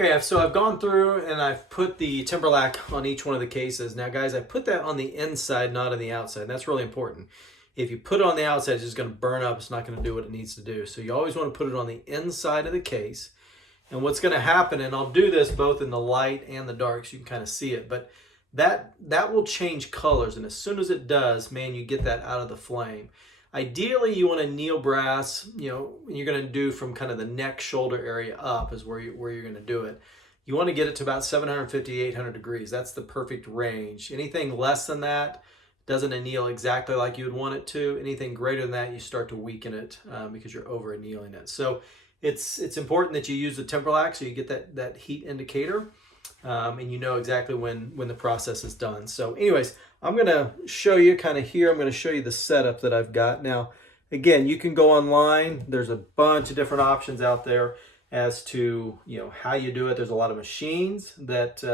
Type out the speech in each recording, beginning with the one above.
Okay, so I've gone through and I've put the Timberlac on each one of the cases. Now guys, I put that on the inside, not on the outside. That's really important. If you put it on the outside, it's just going to burn up. It's not going to do what it needs to do. So you always want to put it on the inside of the case. And what's going to happen, and I'll do this both in the light and the dark so you can kind of see it, but that will change colors. And as soon as it does, man, you get that out of the flame. Ideally, you want to anneal brass, you're going to do from kind of the neck, shoulder area up is where you're going to do it. You want to get it to about 750, 800 degrees. That's the perfect range. Anything less than that doesn't anneal exactly like you would want it to. Anything greater than that, you start to weaken it because you're over annealing it. So it's important that you use the Timberlac so you get that heat indicator and you know exactly when the process is done. So anyways, I'm going to show you kind of here. I'm going to show you the setup that I've got. Now, again, you can go online. There's a bunch of different options out there as to, how you do it. There's a lot of machines that,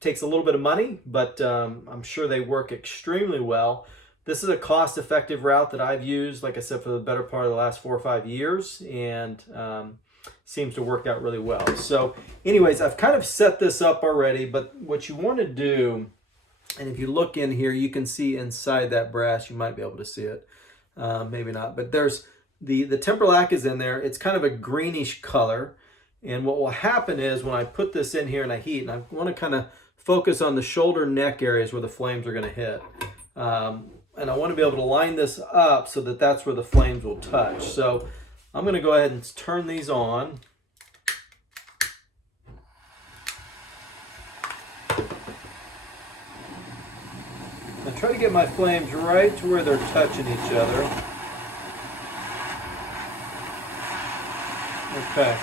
takes a little bit of money, but I'm sure they work extremely well. This is a cost-effective route that I've used, like I said, for the better part of the last 4 or 5 years, and seems to work out really well. So anyways, I've kind of set this up already, but what you want to do, and if you look in here, you can see inside that brass. You might be able to see it, maybe not, but there's the Timberlac is in there. It's kind of a greenish color, and what will happen is when I put this in here and I heat, and I want to kind of focus on the shoulder neck areas where the flames are going to hit, and I want to be able to line this up so that that's where the flames will touch. So I'm going to go ahead and turn these on. I try to get my flames right to where they're touching each other. Okay,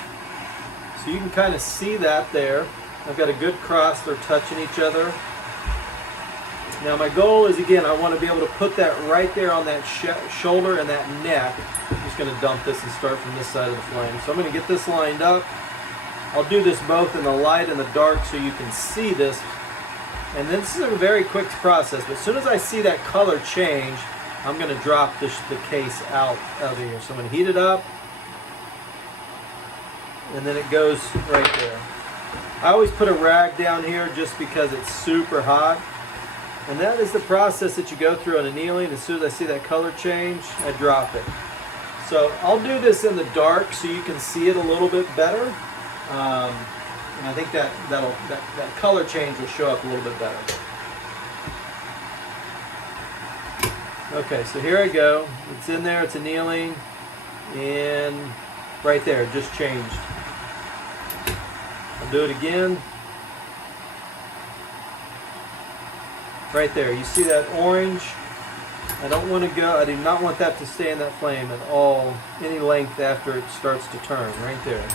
so you can kind of see that there. I've got a good cross, they're touching each other. Now my goal is, again, I want to be able to put that right there on that shoulder and that neck. I'm just going to dump this and start from this side of the flame. So I'm going to get this lined up. I'll do this both in the light and the dark so you can see this. And this is a very quick process, but as soon as I see that color change, I'm going to drop the case out of here. So I'm going to heat it up, and then it goes right there. I always put a rag down here just because it's super hot. And that is the process that you go through on annealing. As soon as I see that color change, I drop it. So I'll do this in the dark so you can see it a little bit better. And I think that color change will show up a little bit better. Okay, so here I go. It's in there, it's annealing, and right there, it just changed. I'll do it again. Right there, you see that orange? I do not want that to stay in that flame at all, any length after it starts to turn, right there.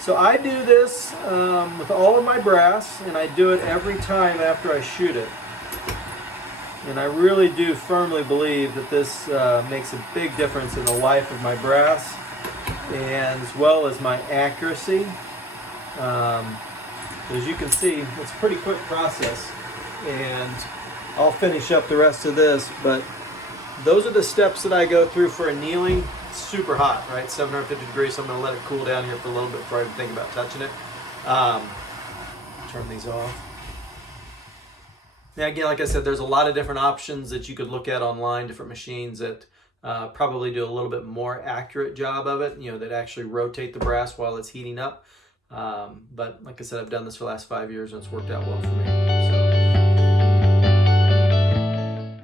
So I do this with all of my brass, and I do it every time after I shoot it. And I really do firmly believe that this makes a big difference in the life of my brass, and as well as my accuracy. As you can see, it's a pretty quick process, and I'll finish up the rest of this, but those are the steps that I go through for annealing. It's super hot, right? 750 degrees, so I'm going to let it cool down here for a little bit before I even think about touching it. Turn these off. Now again, like I said, there's a lot of different options that you could look at online, different machines that probably do a little bit more accurate job of it, that actually rotate the brass while it's heating up. But like I said, I've done this for the last 5 years and it's worked out well for me. So.